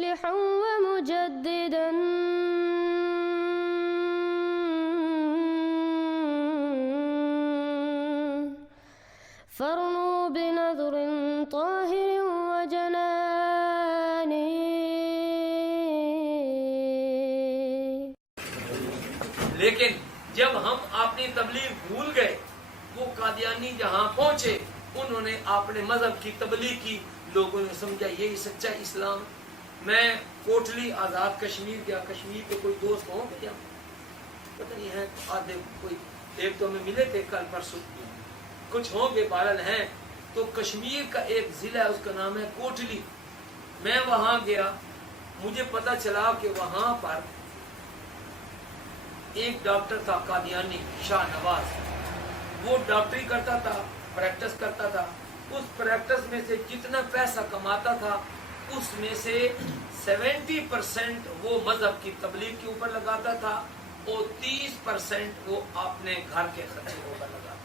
مصلحا ومجددا فارنوا بنظر طاهر وجنان. لیکن جب ہم اپنی تبلیغ بھول گئے، وہ قادیانی جہاں پہنچے انہوں نے اپنے مذہب کی تبلیغ کی، لوگوں نے سمجھا یہی سچا اسلام. میں کوٹلی آزاد کشمیر گیا، کشمیر کے کوئی دوست ہوں گے یا پتہ نہیں ہے، آدھے کوئی ایک تو ہمیں ملے تھے کل پرسوں، کچھ ہوں گے بہرحال ہیں. تو کشمیر کا ایک ضلع ہے، اس کا نام ہے کوٹلی. میں وہاں گیا، مجھے پتا چلا کہ وہاں پر ایک ڈاکٹر تھا قادیانی، شاہ نواز. وہ ڈاکٹری کرتا تھا، پریکٹس کرتا تھا. اس پریکٹس میں سے جتنا پیسہ کماتا تھا اس میں سے 70% وہ مذہب کی تبلیغ کے اوپر لگاتا تھا اور 30% وہ اپنے گھر کے خرچے کے اوپر لگاتا تھا.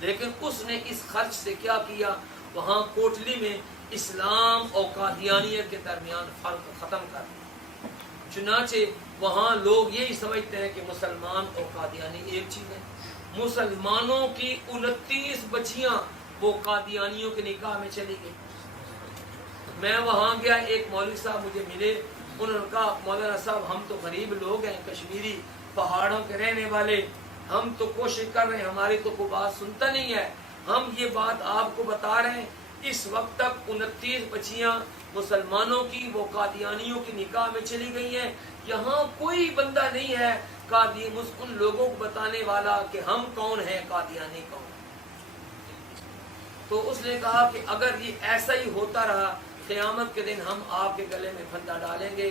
لیکن اس نے اس خرچ سے کیا کیا، وہاں کوٹلی میں اسلام اور قادیانیت کے درمیان فرق ختم کر دیا. چنانچہ وہاں لوگ یہی سمجھتے ہیں کہ مسلمان اور قادیانی ایک چیز ہے. مسلمانوں کی 29 بچیاں وہ قادیانیوں کے نکاح میں چلی گئی. میں وہاں گیا، ایک مولوی صاحب مجھے ملے، انہوں نے کہا مولانا صاحب ہم تو غریب لوگ ہیں، کشمیری پہاڑوں کے رہنے والے، ہم تو کوشش کر رہے ہیں، ہماری تو کوئی بات سنتا نہیں ہے، ہم یہ بات آپ کو بتا رہے ہیں. اس وقت تک 29 بچیاں مسلمانوں کی وہ قادیانیوں کی نکاح میں چلی گئی ہیں. یہاں کوئی بندہ نہیں ہے ان لوگوں کو بتانے والا کہ ہم کون ہیں، قادیانی کون. تو اس نے کہا کہ اگر یہ ایسا ہی ہوتا رہا قیامت کے دن ہم آپ کے گلے میں پھندا ڈالیں گے،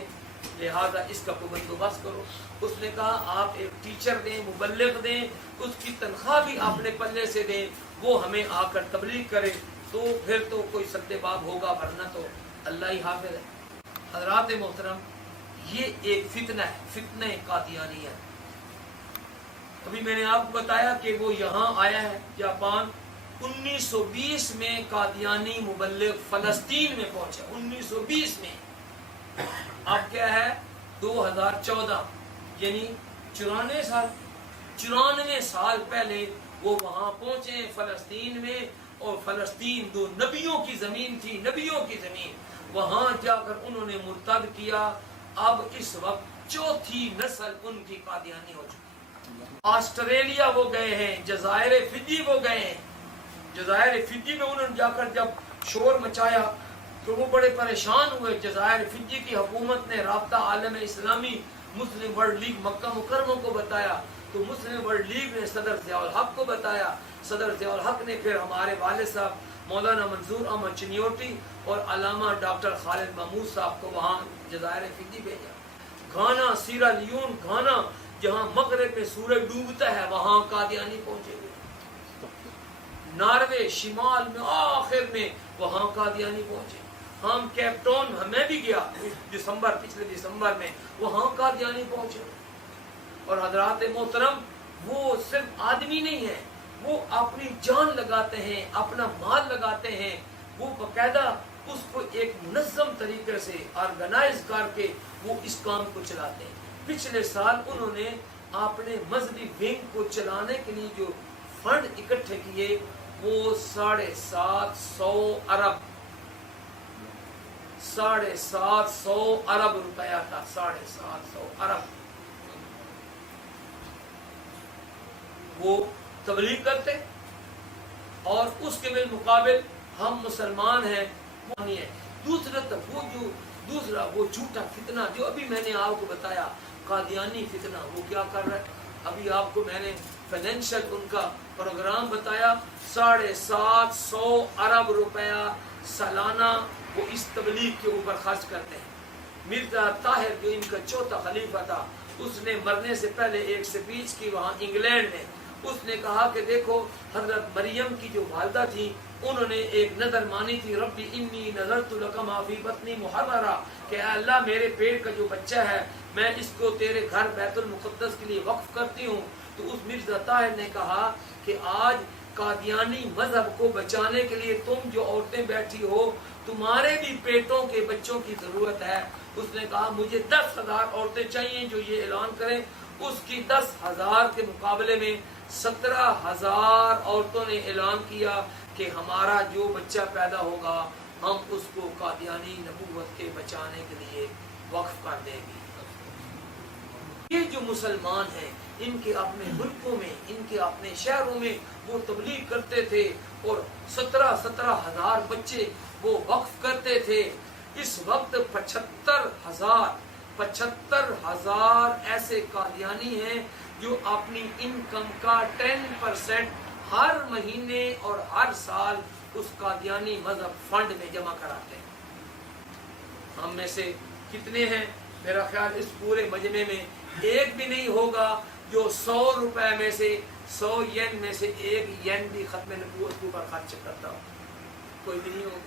لہذا اس کا کوئی بندوبست کرو. اس نے کہا آپ ایک ٹیچر دیں، مبلغ دیں، اس کی تنخواہ بھی اپنے پلے سے دیں، وہ ہمیں آ کر تبلیغ کرے، تو پھر تو کوئی سد باب ہوگا، ورنہ تو اللہ ہی حافظ ہے. حضرات محترم، یہ ایک فتنہ ہے، فتنہ قادیانی ہے. ابھی میں نے آپ کو بتایا کہ وہ یہاں آیا ہے جاپان. 1920 میں قادیانی مبلغ فلسطین میں پہنچا، 1920 میں. اب کیا ہے 2014، یعنی 94 سال پہلے وہ وہاں پہنچے فلسطین میں. اور فلسطین 2 نبیوں کی زمین تھی، نبیوں کی زمین. وہاں جا کر انہوں نے مرتد کیا. اب اس وقت 4تھی نسل ان کی قادیانی ہو چکی. آسٹریلیا وہ گئے ہیں، جزائر فجی وہ گئے ہیں. جزائر فجی میں انہوں نے جا کر جب شور مچایا تو وہ بڑے پریشان ہوئے. جزائر فجی کی حکومت نے رابطہ عالم اسلامی مسلم ورلڈ لیگ مکہ مکرمہ کو بتایا، تو مسلم ورلڈ لیگ نے صدر ضیاء الحق کو بتایا. صدر ضیاء الحق نے پھر ہمارے والد صاحب مولانا منظور احمد چنیوٹی اور علامہ ڈاکٹر خالد محمود صاحب کو وہاں جزائر فجی بھیجا. گھانا، سیرا لیون، گھانا جہاں مغرب میں سورج ڈوبتا ہے وہاں قادیانی پہنچے ہوئے. ناروے شمال میں آخر میں وہاں قادیانی پہنچے. ہم کیپ ٹاؤن ہمیں بھی گیا پچھلے دسمبر میں، وہاں قادیانی پہنچے. اور حضرات محترم، وہ صرف آدمی نہیں ہے، وہ اپنی جان لگاتے ہیں، اپنا مال لگاتے ہیں. وہ باقاعدہ اس کو ایک منظم طریقے سے آرگنائز کر کے وہ اس کام کو چلاتے ہیں. پچھلے سال انہوں نے اپنے مذہبی ونگ کو چلانے کے لیے جو فنڈ اکٹھے کیے وہ 750 ارب روپیہ تھا. 750 ارب. وہ تبلیغ کرتے اور اس کے بالمقابل ہم مسلمان ہیں وہ نہیں ہے. دوسرا وہ جھوٹا فتنہ جو ابھی میں نے آپ کو بتایا، قادیانی فتنہ، وہ کیا کر رہا ہے. ابھی آپ کو میں نے فائنینشل ان کا پروگرام بتایا. 750 ارب روپیہ سالانہ وہ اس تبلیغ کے اوپر خرچ کرتے ہیں. مرزا طاہر جو ان کا چوتھا خلیفہ تھا، اس نے مرنے سے پہلے ایک سپیچ کی وہاں انگلینڈ میں. اس نے کہا کہ دیکھو حضرت مریم کی جو والدہ تھی انہوں نے ایک نظر مانی تھی، ربی انی نظرت لک ما فی بطنی محررا، کہ اے اللہ میرے پیٹ کا جو بچہ ہے میں اس کو تیرے گھر بیت المقدس کے لیے وقف کرتی ہوں. تو اس مرزا طاہر نے کہا کہ آج قادیانی مذہب کو بچانے کے لیے تم جو عورتیں بیٹھی ہو تمہارے بھی پیٹوں کے بچوں کی ضرورت ہے. اس نے کہا مجھے 10,000 عورتیں چاہیے جو یہ اعلان کریں. اس کی 10,000 کے مقابلے میں 17,000 عورتوں نے اعلان کیا کہ ہمارا جو بچہ پیدا ہوگا ہم اس کو قادیانی نبوت کے بچانے کے لیے وقف کر دیں گے. یہ جو مسلمان ہیں ان کے اپنے ملکوں میں ان کے اپنے شہروں میں وہ تبلیغ کرتے تھے اور 17,000 بچے وہ وقف کرتے تھے. اس وقت 75,000 ایسے قادیانی ہیں جو اپنی انکم کا 10% ہر مہینے اور ہر سال اس قادیانی مذہب فنڈ میں جمع کراتے ہیں. ہم میں سے کتنے ہیں؟ میرا خیال اس پورے مجمع میں ایک بھی نہیں ہوگا جو 100 روپے میں سے 100 ین میں سے 1 ین بھی ختم نبوت کے اوپر خرچ کرتا ہو. کوئی بھی نہیں ہوگا.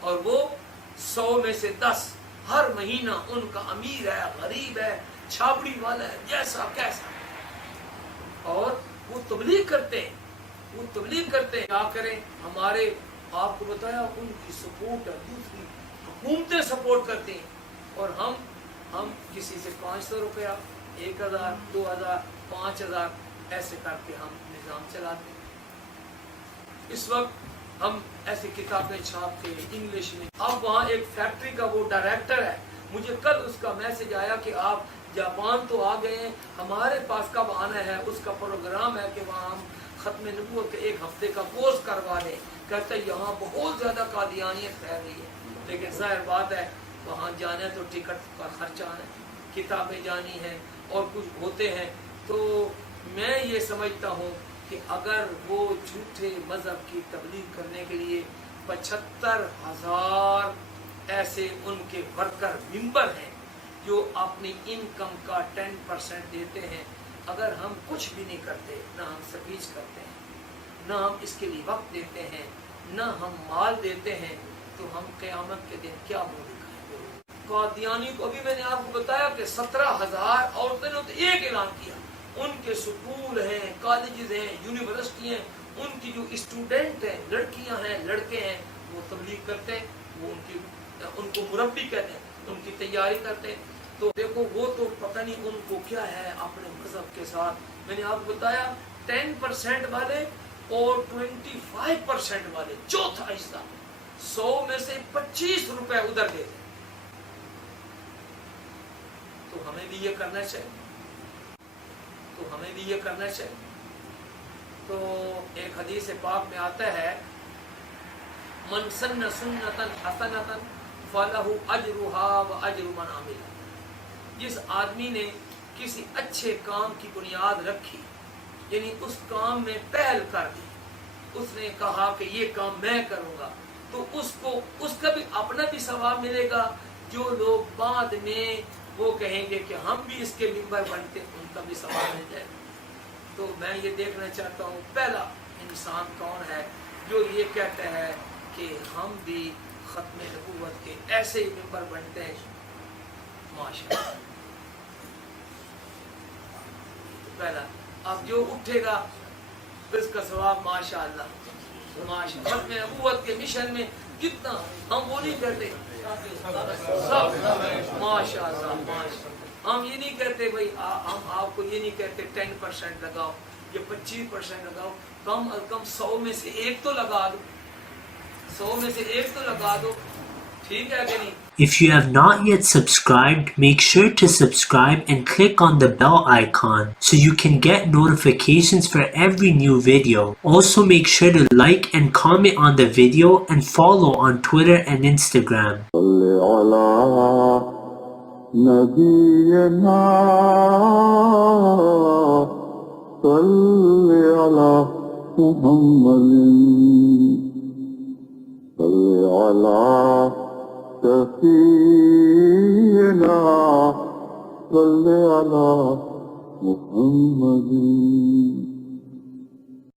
اور وہ 100 میں سے 10 ہر مہینہ ان کا امیر ہے, غریب ہے, چھاپڑی والا ہے, جیسا کیسا, اور وہ تبلیغ کرتے ہیں. کیا کریں؟ ہمارے آپ کو بتایا ان کی سپورٹ ہے, دوسری حکومتیں سپورٹ کرتی ہیں, اور ہم کسی سے 500 روپیہ 1,000 2,000 5,000 ایسے کر کے ہم نظام چلاتے ہیں. اس وقت ہم ایسی کتابیں چھاپتے ہیں انگلش میں. اب وہاں ایک فیکٹری کا وہ ڈائریکٹر ہے, مجھے کل اس کا میسج آیا کہ آپ جاپان تو آ گئے ہیں, ہمارے پاس کب آنا ہے, اس کا پروگرام ہے کہ وہاں ہم ختم نبوت کے 1 ہفتے کا کورس کروا دیں. کہتے ہیں یہاں بہت زیادہ قادیانیت پھیل رہی ہے, لیکن ظاہر بات ہے وہاں جانے تو ٹکٹ کا خرچہ ہے, کتابیں جانی ہیں اور کچھ ہوتے ہیں. تو میں یہ سمجھتا ہوں کہ اگر وہ جھوٹے مذہب کی تبلیغ کرنے کے لیے 75,000 ایسے ان کے ورکر ممبر ہیں جو اپنی انکم کا 10% دیتے ہیں, اگر ہم کچھ بھی نہیں کرتے, نہ ہم سپیچ کرتے ہیں, نہ ہم اس کے لیے وقت دیتے ہیں, نہ ہم مال دیتے ہیں, تو ہم قیامت کے دن کیا منہ دکھائیں گے؟ قادیانی کو ابھی میں نے آپ کو بتایا کہ 17,000 عورتوں نے تو ایک اعلان کیا. ان کے سکول ہیں, کالجز ہیں, یونیورسٹی ہیں, ان کی جو اسٹوڈنٹ ہیں, لڑکیاں ہیں, لڑکے ہیں, وہ تبلیغ کرتے ہیں, وہ ان کو مربی کہتے ہیں, ان کی تیاری کرتے ہیں. تو دیکھو وہ تو پتہ نہیں ان کو کیا ہے اپنے مذہب کے ساتھ. میں نے آپ کو بتایا 10% والے اور 25% والے, چوتھا حصہ 100 میں سے 25 روپے ادھر دیتے. تو ہمیں بھی یہ کرنا چاہیے. تو ایک حدیث پاک میں آتا ہے من سن سنتا حسنتا فلہ اجرھا واجر من عمل. جس آدمی نے کسی اچھے کام کی بنیاد رکھی, یعنی اس کام میں پہل کر دی, اس نے کہا کہ یہ کام میں کروں گا, تو اس کا بھی اپنا بھی ثواب ملے گا. جو لوگ بعد میں وہ کہیں گے کہ ہم بھی اس کے ممبر بنتے, ان کا بھی ثواب مل جائے. تو میں یہ دیکھنا چاہتا ہوں پہلا انسان کون ہے جو یہ کہتا ہے کہ ہم بھی ختم نبوت کے ایسے ہی ممبر بنتے ہیں. ماشاءاللہ پہلا, اب جو اٹھے گا اس کا ثواب ماشاءاللہ. ختم نبوت کے مشن میں کتنا ہم وہ نہیں کرتے سب ماشاءاللہ. ہم یہ نہیں کہتے بھائی, ہم آپ کو یہ نہیں کہتے 10% لگاؤ یا 25% لگاؤ, کم از کم 100 میں سے 1 تو لگا دو, 100 میں سے 1 تو لگا دو. ٹھیک ہے کہ نہیں؟ If you have not yet subscribed, make sure to subscribe and click on the bell icon so you can get notifications for every new video. Also make sure to like and comment on the video and follow on Twitter and Instagram. سفينا صل على محمد